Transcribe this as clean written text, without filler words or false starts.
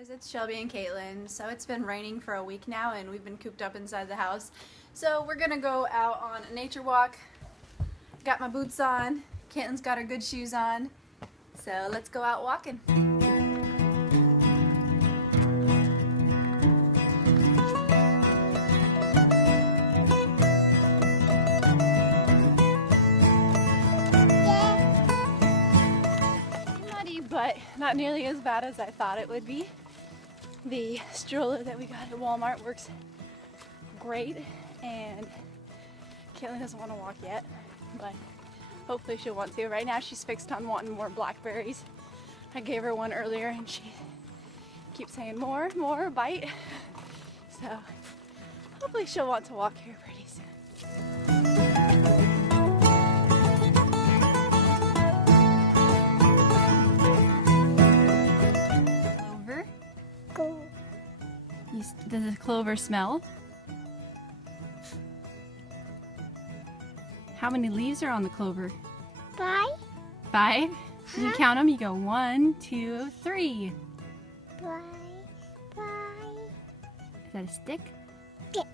Guys, it's Shelby and Caitlin. So it's been raining for a week now and we've been cooped up inside the house. So we're gonna go out on a nature walk. Got my boots on. Caitlin's got her good shoes on. So let's go out walking. But not nearly as bad as I thought it would be. The stroller that we got at Walmart works great, and Caitlin doesn't want to walk yet, but hopefully she'll want to. Right now she's fixed on wanting more blackberries. I gave her one earlier and she keeps saying more, bite. So hopefully she'll want to walk here pretty soon. Does the clover smell? How many leaves are on the clover? 5. 5? You count them, you go 1, 2, 3. 5. Is that a stick? Yeah.